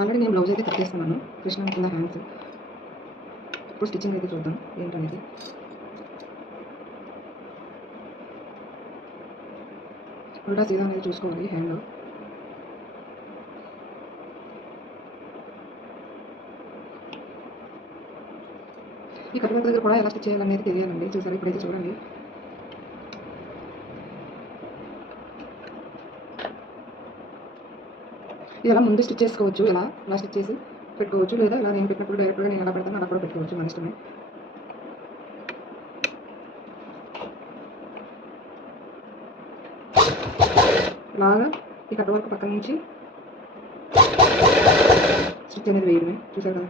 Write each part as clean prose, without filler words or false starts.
Already నేను blouse అయితే cut చేస్తున్నాను. కృష్ణ కింద హ్యాండ్స్. ఇప్పుడు స్టిచ్చింగ్ అయితే చూద్దాం ఏంటనేది. ఉల్టా సీదా అనేది చూసుకోవాలి హ్యాండ్. ఈ కట్టుబంత దగ్గర కూడా ఎలా స్టిచ్ చేయాలనేది తెలియాలండి. చూసారు, ఇప్పుడైతే చూడండి. ఇది ఎలా ముందు స్టిచ్ చేసుకోవచ్చు, ఇలా స్టిచ్ చేసి పెట్టుకోవచ్చు, లేదా ఇలా నేను పెట్టినప్పుడు డైరెక్ట్గా నేను ఎలా పెడతాను అలా కూడా పెట్టుకోవచ్చు, మన ఇష్టమే. ఇలాగా ఈ కట్ వర్క్ పక్కన నుంచి స్టిచ్ అనేది వేయడమే. చూసారు కదా,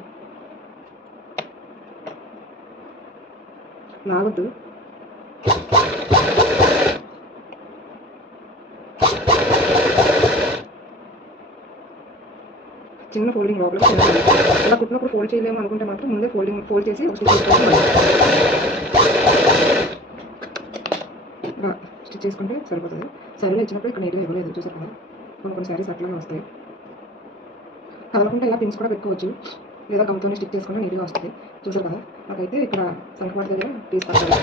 లాగొద్దు. చిన్న ఫోల్డింగ్ లోపల ఇలా కుట్టినప్పుడు ఫోల్డ్ చేయలేము అనుకుంటే మాత్రం ముందే ఫోల్డ్ చేసి స్టిచ్ చేసుకుంటే సరిపోతుంది. సరిగా ఇచ్చినప్పుడు ఇక్కడ నీట్గా ఇవ్వలేదు, చూసారు కదా. కొన్ని శారీస్ అట్లాగే వస్తాయి. కదలకుంటే ఇలా పిన్స్ కూడా పెట్టుకోవచ్చు, లేదా గమ్తోనే స్టిచ్ చేసుకుంటే నీట్గా వస్తుంది. చూసారు కదా, నాకైతే ఇక్కడ సంకపాటి దగ్గర తీసుకొస్తాను.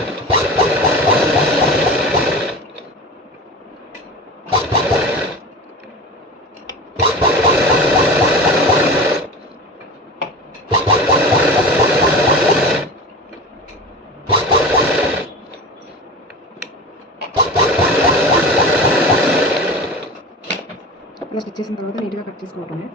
ఇలా స్టిచ్ చేసిన తర్వాత నీట్గా కట్ చేసుకోవటమే.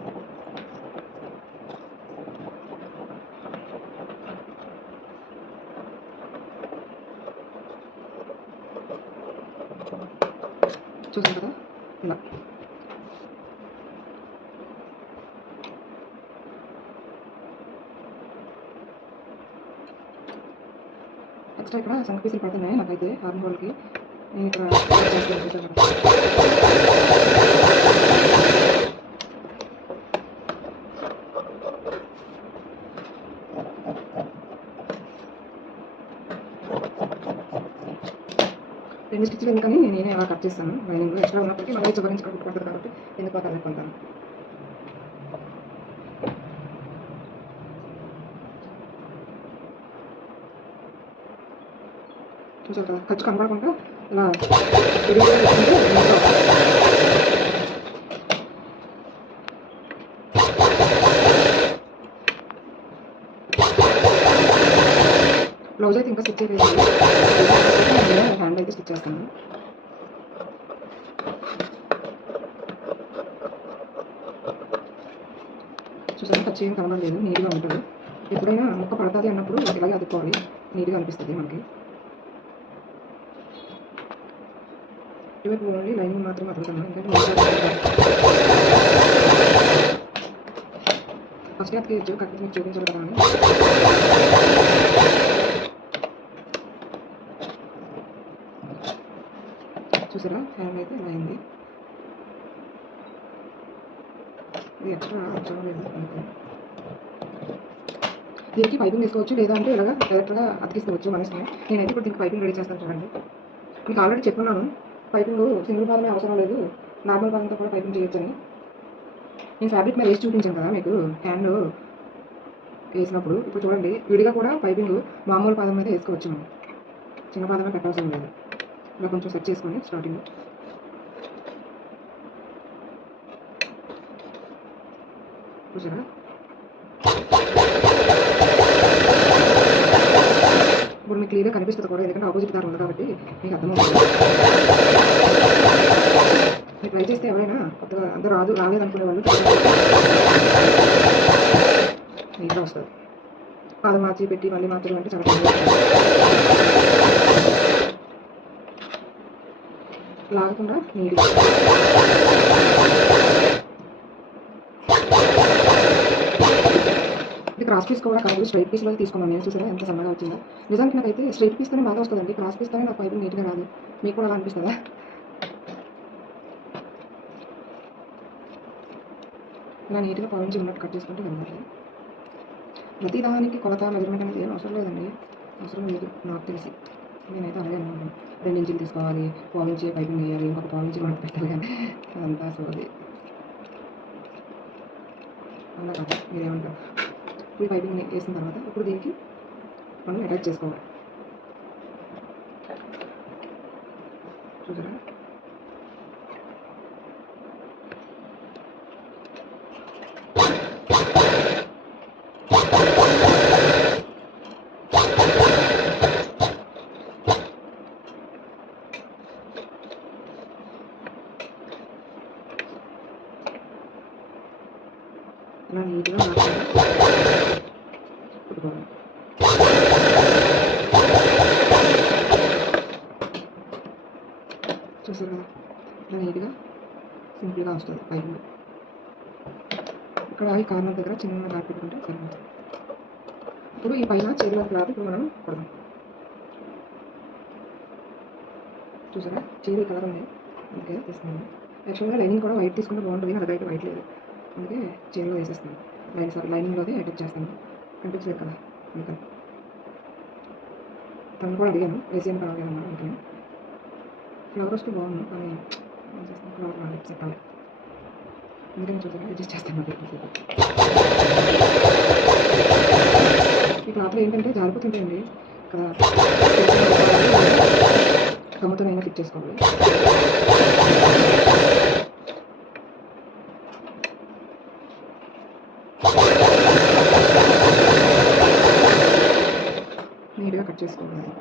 చూసారు కదా, ఇలా ఎక్స్ట్రా ఇక్కడ సంక పీసులు పడుతున్నాయి నాకైతే హార్న్ హోల్కి. నేను ఇక్కడ చేస్తాను. రెండు స్టిచ్లు ఎందుకని నేనే అలా కట్ చేస్తాను. లైనింగ్ ఎక్స్ట్రా ఉన్నప్పటికీ మళ్ళీ చివరి నుంచి కుట్టుకుంటుంది కాబట్టి ఎందుకు తగ్గుకుంటాను. చూసారు కదా, ఖర్చు కనపడకుండా ఇలా బ్లౌజ్ అయితే ఇంకా స్టిచ్ చేయలేదు. హ్యాండ్ అయితే స్టిచ్ చేస్తాను. చూసాను, ఖర్చు ఏం కనబడలేదు, నీట్గా ఉంటుంది. ఎప్పుడైనా ముక్క పడుతుంది అన్నప్పుడు ఇలాగే అదుకోవాలి, నీట్గా అనిపిస్తుంది మనకి. ఇటువైపు ఓన్లీ లైనింగ్ మాత్రమే అతుకుతాను, ఎందుకంటే ఫస్ట్ అతికేయచ్చు, కట్ మీకు చూపించాలి కదా అని. చూసారా, హ్యాండ్ అయితే ఇలా అయింది. ఇది ఎక్స్ట్రా వచ్చలేదు అంతే. దీనికి పైపింగ్ వేసుకోవచ్చు, లేదా అంటే ఇలాగా డైరెక్ట్గా అతికిసుకోవచ్చు, మన ఇష్టమే. నేనైతే ఇప్పుడు దీనికి పైపింగ్ రెడీ చేస్తాను. చూడండి, మీకు ఆల్రెడీ చెప్పున్నాను, పైపింగ్ సింగిల్ పాదమే అవసరం లేదు, నార్మల్ పాదంతో కూడా పైపింగ్ చేయొచ్చని. నేను ఫ్యాబ్రిక్ మీద వేసి చూపించాను కదా మీకు హ్యాండ్ వేసినప్పుడు. ఇప్పుడు చూడండి, విడిగా కూడా పైపింగ్ మామూలు పాదం మీద వేసుకోవచ్చు. మనం చిన్న పాదమే పెట్టవసరం లేదు. ఇలా కొంచెం సెట్ చేసుకొని స్టార్టింగ్ చూసారా. ఇప్పుడు మీకు క్లియర్గా కనిపిస్తుంది కూడా, ఎందుకంటే ఆపోజిట్ దారి ఉంది కాబట్టి మీకు అర్థమవుతుంది. మీరు ట్రై చేస్తే ఎవరైనా కొత్తగా అంత రాలేదనుకునే వాళ్ళు నీట్గా వస్తుంది. పాదం మార్చి పెట్టి మళ్ళీ మార్చడం అంటే చాలా లాగకుండా నీట్గా. ఇది క్రాస్ పీస్ కూడా కాదు, స్ట్రైట్ పీస్లో తీసుకున్నాను నేను. చూసారా ఎంత సన్నగా వచ్చిందో. నిజానికి నాకైతే స్ట్రైట్ పీస్తోనే బాగా వస్తుందండి, క్రాస్ పీస్తోనే నాకు పైపింగ్ నీట్గా రాదు. మీకు కూడా అలా అనిపిస్తుందా? ఇలా నీట్గా పావించి ఉన్నట్టు కట్ చేసుకుంటే వెళ్ళాలి. ప్రతి దానికి కొలత మెజర్మెంట్ అనేది ఏం అవసరం లేదండి, అవసరం లేదు నాకు తెలిసి. నేనైతే అలాగే అనుకున్నాను, 2 ఇంచులు తీసుకోవాలి, పావించి పైపింగ్ వేయాలి, ఇంకొక పావించి మనకు పెట్టాలి, అదంతా సోది. అలా కాదు, మీరేమంటారు? ఈ పైపింగ్ వేసిన తర్వాత ఇప్పుడు దీనికి మనం అటాచ్ చేసుకోవాలి. చూసారా? ఇలా నీట్గా కుట్టుకోవాలి. చూసారు కదా, ఇలా నీట్గా సింపుల్గా వస్తుంది పైపింగ్. ఇక్కడ ఈ కార్నర్ దగ్గర చిన్న డాట్ పెట్టుకుంటే సరిపోతుంది. ఇప్పుడు ఈ పైన చీరల క్లాత్ ఇప్పుడు మనం కొడదాం. చూసారా, చీర కలర్ ఉంది, అందుకే తీసుకున్నాను. యాక్చువల్గా లైనింగ్ కూడా వైట్ తీసుకుంటే బాగుంటుంది, నా దగ్గర అయితే వైట్ లేదు, అందుకే చీరలో వేసేస్తాను. లైనింగ్లోనే అటాచ్ చేస్తాను. కనిపించలేదు కదా, అందుకని తను కూడా అడిగాను వేసేయం కావాలన్నమాట. అందుకని ఫ్లవర్ వస్తే బాగుంది, కానీ ఫ్లవర్ రాలేదు, సెట్ అవ్వాలి. అందుకని చూసారా, అడ్జస్ట్ చేస్తాను. ఈ క్లాత్లో ఏంటంటే జారిపోతుంటాయండి కదా, గమ్మతోనైనా ఫిట్ చేసుకోవాలి. నీట్గా కట్ చేసుకోవాలి.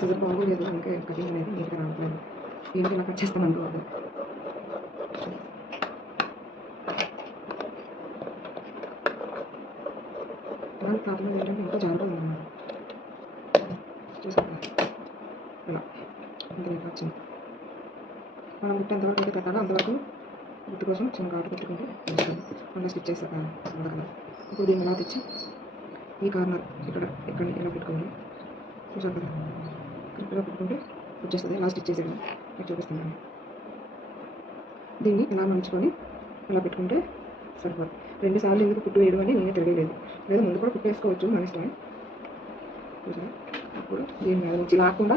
సిజర్ బాగోలేదు, అందుకే కటింగ్ అనేది నీట్గా రావట్లేదు. ఏంటి ఇలా కట్ చేస్తాను అనుకోవాలి. అలాంటి క్లాత్ మీద ఏంటంటే ఇంకా జాగ్రత్తగా ఉందన్నమాట. చూసాను ఇలా ఇంత నీట్గా వచ్చింది. మనం గుట్టు ఎంతవరకు అయితే పెట్టాలో అంతవరకు గుట్టు కోసం చిన్న ఘాటు పెట్టుకుంటే వస్తుంది. మళ్ళీ స్టిచ్ చేస్తాక కదా. ఇప్పుడు దీన్ని ఎలా తెచ్చి ఈ కార్నర్ ఇక్కడ ఇలా పెట్టుకోవాలి. చూసారు కదా, కరెక్ట్గా పెట్టుకుంటే వచ్చేస్తుంది. ఇలా స్టిచ్ చేసేది మీకు చూపిస్తున్నాను. దీన్ని ఇలా మంచుకొని ఇలా పెట్టుకుంటే సరిపోతుంది. 2 సార్లు ఎందుకు కుట్టు వేయడం అని నేనే తెలియలేదు, లేదా ముందు కూడా కుట్టు వేసుకోవచ్చు మన ఇష్టమే. చూసారా, అప్పుడు దీని మీద నుంచి లాక్కుండా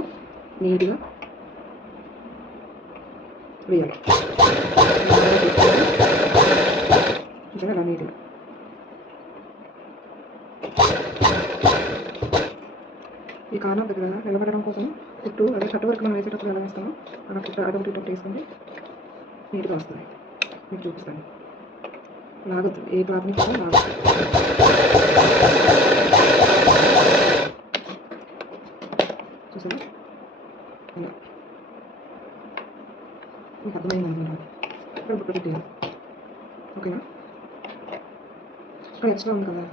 నీట్గా వేయాలి. చూసారా, అలా నీట్గా. ఈ కార్నర్ దగ్గర నిలబడడం కోసం కుట్టు అదే కట్టు వరకు మనం వేసేటప్పుడు ఎలా వేస్తామో అలా కుట్టు అడొకటి ఇటు వేసుకుంటే నీట్గా వస్తుంది. మీకు చూపిస్తాను. లాగొద్దు, ఏ క్లాత్ని కూడా లాగొద్దు. చూసారా, అలా మీకు అర్థమైంది అనుకుంటాను. ఇక్కడ బుట్ట పెట్టేయాలి, ఓకేనా? ఇక్కడ ఎక్స్ట్రా ఉంది కదా,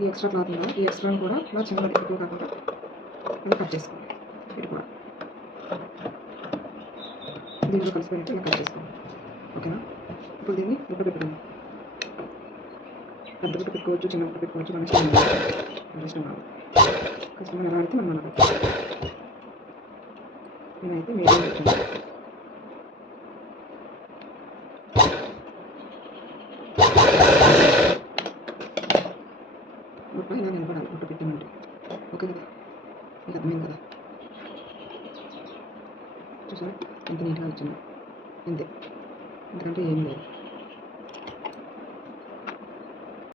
ఈ ఎక్స్ట్రా క్లాత్ ఉందా, ఈ ఎక్స్ట్రాని కూడా ఇలా చిన్న ఎక్కువ కాకుండా ఇలా కట్ చేసుకోవాలి. ఇది కూడా దీంట్లో కలిసిపోయినట్టు ఇలా కట్ చేసుకోవాలి, ఓకేనా? ఇప్పుడు దీన్ని బుట్ట పెట్టుకుందాం. పెద్ద బుట్ట పెట్టుకోవచ్చు, చిన్న బుట్ట పెట్టుకోవచ్చు, మన ఇష్టం కావాలి. కస్టమర్ ఎలా అడిగితే మనం అలా పెట్టాలి. నేనైతే మీడియం పెట్టాను. బుట్ట ఇలా నిలబడాలి, బుట్ట పెట్టామంటే. ఓకే కదా, మీకు అర్థమైంది కదా? చూసారా ఎంత నీట్గా వచ్చింది, అంతే, ఎందుకంటే ఏం లేదు.